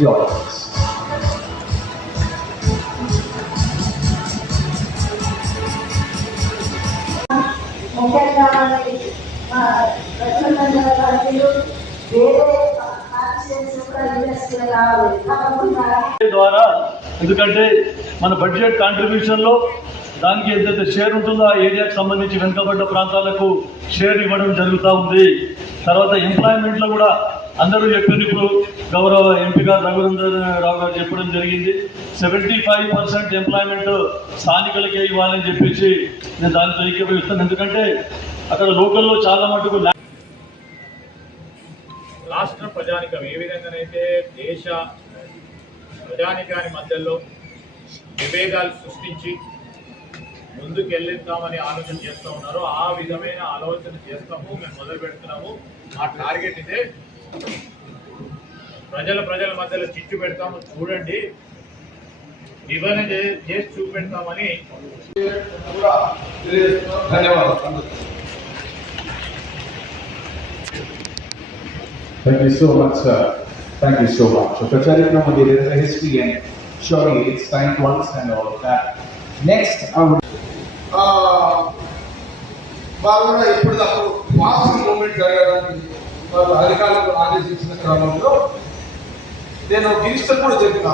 the audience. ద్వారా ఎందుకంటే మన బడ్జెట్ కాంట్రిబ్యూషన్ లో దానికి ఏదైతే షేర్ ఉంటుందో ఆ ఏరియాకి సంబంధించి వెనుకబడ్డ ప్రాంతాలకు షేర్ ఇవ్వడం జరుగుతూ ఉంది. తర్వాత ఎంప్లాయ్మెంట్ లో కూడా అందరూ చెప్పారు. ఇప్పుడు గౌరవ ఎంపీ గారు రఘునందన్ రావు గారు చెప్పడం జరిగింది. 75% ఎంప్లాయ్మెంట్ స్థానికులకే ఇవ్వాలని చెప్పేసి నేను దానితో ఏకీభవిస్తాను. ఎందుకంటే అక్కడ లోకల్లో చాలా మటుకు రాష్ట్ర ప్రజానికం ఏ విధంగానైతే దేశ ప్రజానికాని మధ్యలో విభేదాలు సృష్టించి ముందుకెళ్ళిద్దామని ఆలోచన చేస్తూ ఉన్నారో ఆ విధమైన ఆలోచన చేస్తాము. మేము మొదలు పెడుతున్నాము. మా టార్గెట్ ఇదే. ప్రజల మధ్యలో చిచ్చు పెడతాము. చూడండి, విభజన చేసి చూపెడతామని. ధన్యవాదాలు. Thank you so much, sir. Thank you so much. So, Pracharya, there is a history and surely it's time to understand all of that. Next, I would... వారు కూడా ఎప్పటికప్పుడు ఫాస్ట్ మూమెంట్ జరగడానికి వారు అధికారులకు ఆదేశించిన క్రమంలో నేను గిరిస్టర్ కూడా చెప్పిన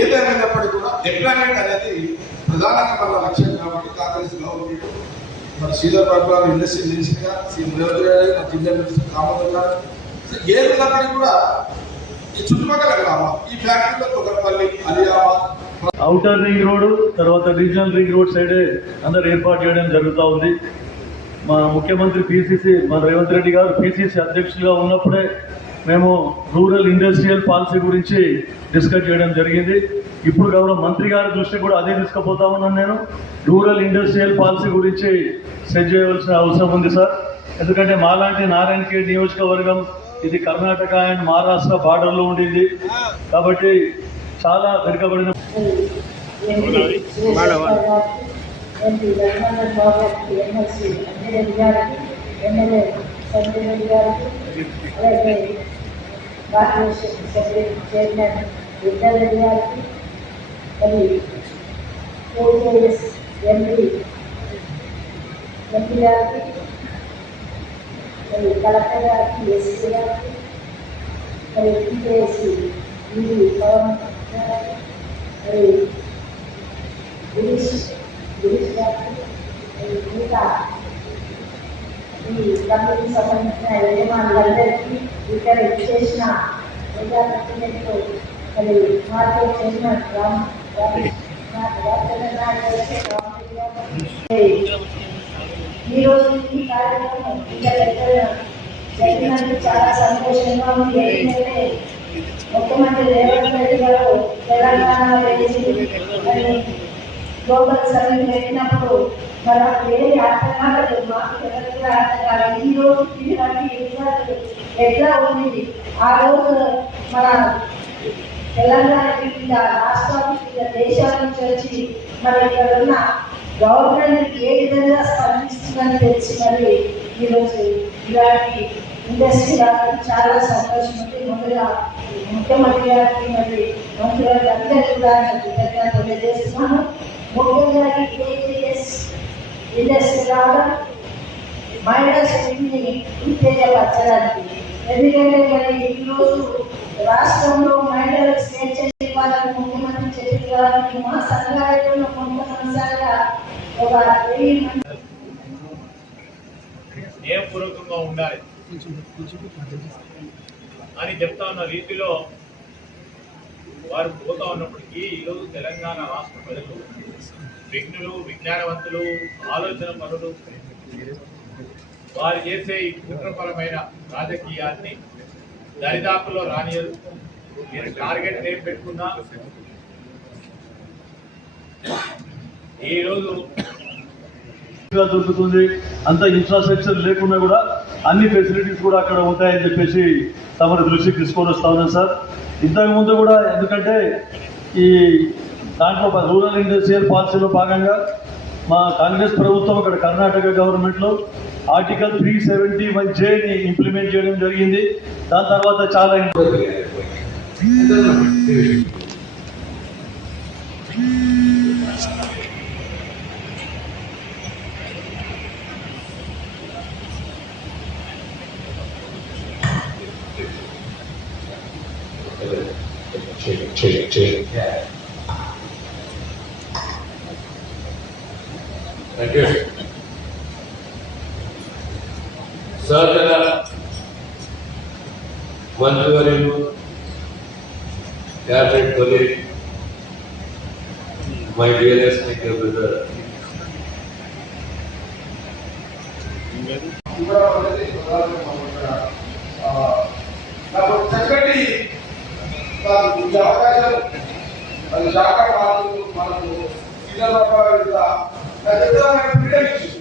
ఏదేమైనప్పటికీ కూడా ఎంప్లాయ్మెంట్ అనేది ప్రధానంగా మన లక్ష్యం కాబట్టి కాంగ్రెస్ గవర్నమెంట్ మన శ్రీధర్ బాబు గారు ఇండస్ట్రీ మినిస్టర్గా, సీఎం రేవంత్ రెడ్డి గారు, మన జిల్లా మినిస్టర్ కామరాజ్ గారు, ఏది ఉన్నప్పటికీ కూడా ఈ చుట్టుపక్కల గ్రామం ఈ ఫ్యాక్టరీలో Togarapalli, Aliabad, outer ring road, తర్వాత రీజనల్ రింగ్ రోడ్ సైడే అందరు ఏర్పాటు చేయడం జరుగుతూ ఉంది. మా ముఖ్యమంత్రి పిసిసి మన రేవంత్ రెడ్డి గారు పిసిసి అధ్యక్షులుగా ఉన్నప్పుడే మేము రూరల్ ఇండస్ట్రియల్ పాలసీ గురించి డిస్కస్ చేయడం జరిగింది. ఇప్పుడు గౌరవ మంత్రి గారి దృష్టి కూడా అదే తీసుకుపోతామన్నాను. నేను రూరల్ ఇండస్ట్రియల్ పాలసీ గురించి సెట్ చేయవలసిన అవసరం ఉంది సార్. ఎందుకంటే మాలాంటి నారాయణఖేడ్ నియోజకవర్గం ఇది కర్ణాటక అండ్ మహారాష్ట్ర బార్డర్లో ఉండింది కాబట్టి చాలా వెనుకబడిన కలెక్టర్ గారికి, ఎస్పీ గారికి, మరి టీఏసీ పవన్ మరి గిరీష్ గారికి, మిగతా ఈ కంపెనీకి సంబంధించిన యజమానులందరికీ, ఇక్కడ చేసిన ప్రజాప్రతినిధులు, మరి మార్కెట్ చేసిన ఈరోజు ఈ కార్యక్రమం జరిగినందుకు చాలా సంతోషంగా ఉంది. ఏంటంటే ముఖ్యమంత్రి రేవంత్ రెడ్డి గారు తెలంగాణ మరి గ్లోబల్ సర్వే పెట్టినప్పుడు మరి వేరే అర్థం కాలేదు, మాకు తెలంగాణ అర్థం కాలేదు. ఈ రోజు తిరిగి ఎట్లా ఉంది ఆ రోజు మన తెలంగాణకి రాష్ట్రానికి దేశాల నుంచి వచ్చి మరి ఇక్కడ ఉన్న గవర్నమెంట్ ఏ విధంగా స్పందిస్తుందని తెలిసి మరి ఈరోజు ఇలాంటి ఇండస్ట్రీ రావడం చాలా సంతోషం ఉంది. ముందుగా ముఖ్యమంత్రి గారికి మరి మంత్రులకు అందరికీ కూడా కృతజ్ఞతలు తెలియజేస్తున్నాను. ముఖ్యంగా ఈ కేజీఎస్ ఇండస్ట్రీ రావడం మహిళా శక్తిని ఉత్తేజపరచడానికి. ఎందుకంటే మరి ఈరోజు రాష్ట్రంలో మహిళలకు స్వేచ్ఛ ఇవ్వాలని ముఖ్యమంత్రి చెప్పి మా సంఘాలలో కొంత సంవత్సరాలుగా ఒక 1000 మంది నియమపూర్వకంగా ఉండాలి అని చెప్తా ఉన్న రీతిలో వారు పోతా ఉన్నప్పటికీ ఈరోజు తెలంగాణ రాష్ట్ర ప్రజలు విఘ్నులు, విజ్ఞానవంతులు, ఆలోచన పరులు, వారు చేసే ఈ కుట్రపరమైన రాజకీయాన్ని దరిదాపుల్లో రానియరు. మీరు టార్గెట్ ఏం పెట్టుకున్నా ఈరోజు దొరుకుతుంది. అంత ఇన్ఫ్రాస్ట్రక్చర్ లేకున్నా కూడా అన్ని ఫెసిలిటీస్ కూడా అక్కడ ఉంటాయని చెప్పేసి తమరి దృష్టికి తీసుకొని వస్తా ఉన్నాను సార్. ఇంతకుముందు కూడా ఎందుకంటే ఈ దాంట్లో రూరల్ ఇండస్ట్రియల్ పాలసీలో భాగంగా మా కాంగ్రెస్ ప్రభుత్వం అక్కడ కర్ణాటక గవర్నమెంట్లో ఆర్టికల్ 371Jని ఇంప్లిమెంట్ చేయడం జరిగింది. దాని తర్వాత చాలా Thank you. సహచర మంత్రివర్యులు, cabinet colleague, my dearest brother, నాకు చక్కటి ఈ అవకాశం అది శాఖ పాలకులు మనకు ఫ్రీడమ్ ఇచ్చింది.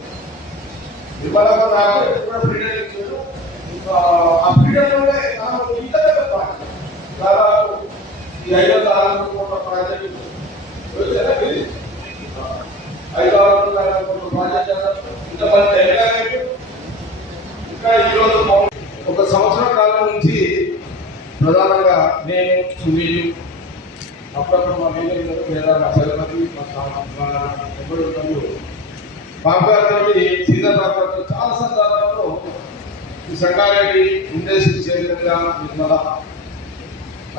ఇవాళ నాకు కూడా ఫ్రీడమ్ ఇచ్చారు. ఆ ఫ్రీడమ్లోనే నాకు ఇంతగా పార్టీ దాదాపు ఈ 5,600 కోట్ల ప్రాజెక్టు 5,600 కోట్ల ప్రాజెక్టు ఇంతమంది ఎంప్లాయ్మెంట్. ఇంకా ఈరోజు ఒక సంవత్సరం కాలం నుంచి ప్రధానంగా నేను సునీల్ అప్పుడప్పుడు మా మేనేజర్ లేదా మా సరిపతి మా ఎవరు పాపారెడ్డి సీనియర్ పాపారెడ్డి చాలా సందర్భాల్లో ఈ సంగారెడ్డి ఇండస్ట్రీ చైర్మన్గా నిర్మల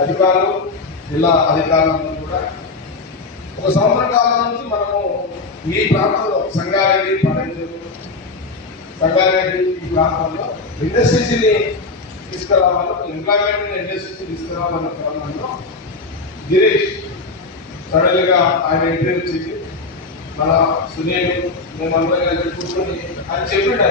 అధికారులు జిల్లా అధికారులందరూ కూడా ఒక సంవత్సరం కాలం నుంచి మనము ఈ ప్రాంతంలో సంగారెడ్డి పట్టణంలో సంగారెడ్డి ఈ ప్రాంతంలో ఇండస్ట్రీస్ని తీసుకురావాలి, ఎంప్లాయ్మెంట్ ఇండస్ట్రీస్ తీసుకురావాలన్న క్రమంలో గిరీష్ సడన్గా ఆయన ఇంటర్వ్యూ వచ్చింది. మన సునీల్ మేమందరం కలిసి కూర్చొని ఆయన చెప్పాడు,